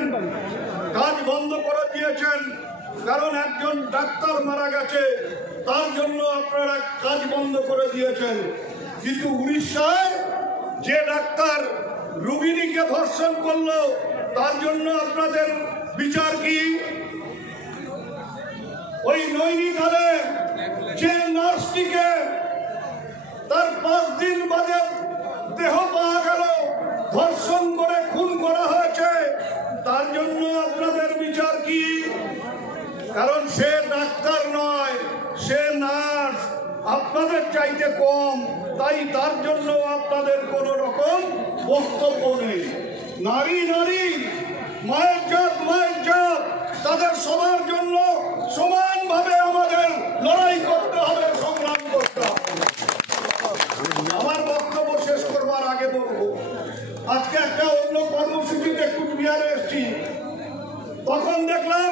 দিয়েছেন, কাজ বন্ধ করে দিয়েছেন, কারণ একজন ডাক্তার মারা গেছে তার জন্য আপনারা কাজ বন্ধ করে দিয়েছেন। কিন্তু উড়িষ্যায় যে ডাক্তার রোগিণীকে ধর্ষণ করলো তার জন্য আপনাদের বিচার কি? ওই নৈনিতালে যে নার্সটিকে তার 5 দিন বাদে দেহ পাওয়া গেল, ধর্ষণ করে খুন করা হয়েছে, তার জন্য আপনাদের বিচার কি? কারণ সে ডাক্তার নয়, সে নার্স, আপনাদের চাইতে কম, তাই তার জন্য আপনাদের কোন রকম বক্তব্য নেই। নারী নারী, মায়ের জাত, তাদের সবার জন্য সমানভাবে আমাদের লড়াই করতে হবে, সংগ্রাম করতে হবে। আমার বক্তব্য শেষ করবার আগে বলবো, আজকে একটা অন্য কর্মসূচিতে কুচবিহারে এসেছি, তখন দেখলাম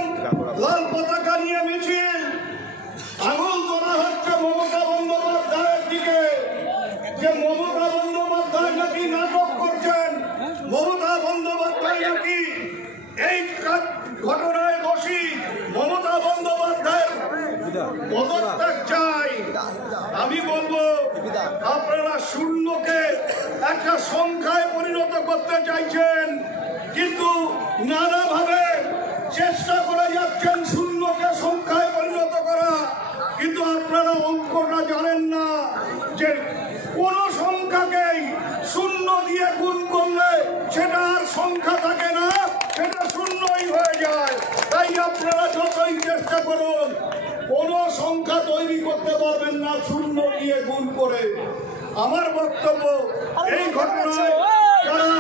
লাল পতাকা নিয়ে মিছিল, আঙুল তোলা হচ্ছে মমতা বন্দ্যোপাধ্যায়ের দিকে, যে মমতা বন্দ্যোপাধ্যায় নাকি নাটক করছেন, মমতা বন্দ্যোপাধ্যায় নাকি এই ঘটনায় দোষী, মমতা বন্দ্যোপাধ্যায়ের পদত্যাগ চাই। আমি বলবো, আপনারা শূন্যকে একটা সংখ্যায় পরিণত করতে চাইছেন, কিন্তু নানাভাবে চেষ্টা করে যাচ্ছেন শূন্যকে সংখ্যায় পরিণত করা, কিন্তু আপনারা অঙ্কটা জানেন না যে কোন সংখ্যাকেই শূন্য দিয়ে গুণ করলে সেটা আর সংখ্যা থাকে না, সেটা শূন্যই হয়ে যায়। তাই আপনারা যতই চেষ্টা করুন, কোন সংখ্যা তৈরি করতে পারবেন না শূন্য দিয়ে গুণ করে। আমার বক্তব্য, এই ঘটনায় যারা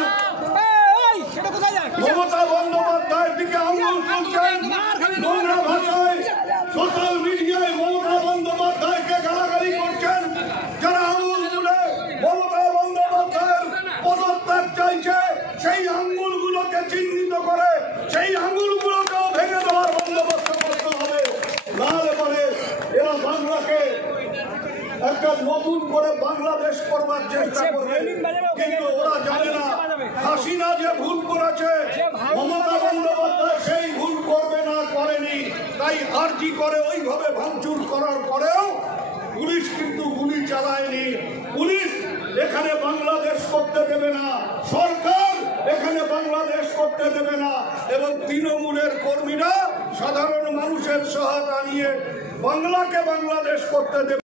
মমতা বন্দ্যোপাধ্যায়ের দিকে আঙুল তুলছেন, নোংরা ভাষায় সোশ্যাল মিডিয়ায় মমতা বন্দ্যোপাধ্যায়কে গালাগালি করছেন, যারা আঙুল তুলে মমতা বন্দ্যোপাধ্যায়ের পদত্যাগ চাইছে, সেই আঙুলগুলোকে চিহ্নিত করে সেই আঙুলগুলোকেও ভেঙে দেওয়ার বন্দোবস্ত করতে হবে। নাহলে পরে এরা বাংলাকে একটা নতুন করে বাংলাদেশ করবার চেষ্টা করবে, কিন্তু ওরা জানে না হাসিনা যে ভুল করেছে মমতা বন্দ্যোপাধ্যায় সেই ভুল করবে না, করেনি। তাই আরজি করে ওইভাবে ভাঙচুর করার পরেও পুলিশ কিন্তু গুলি চালায়নি। পুলিশ এখানে বাংলাদেশ করতে দেবে না, সরকার এখানে বাংলাদেশ করতে দেবে না, এবং তৃণমূলের কর্মীরা সাধারণ মানুষের সহায়তা নিয়ে বাংলাকে বাংলাদেশ করতে দেবে।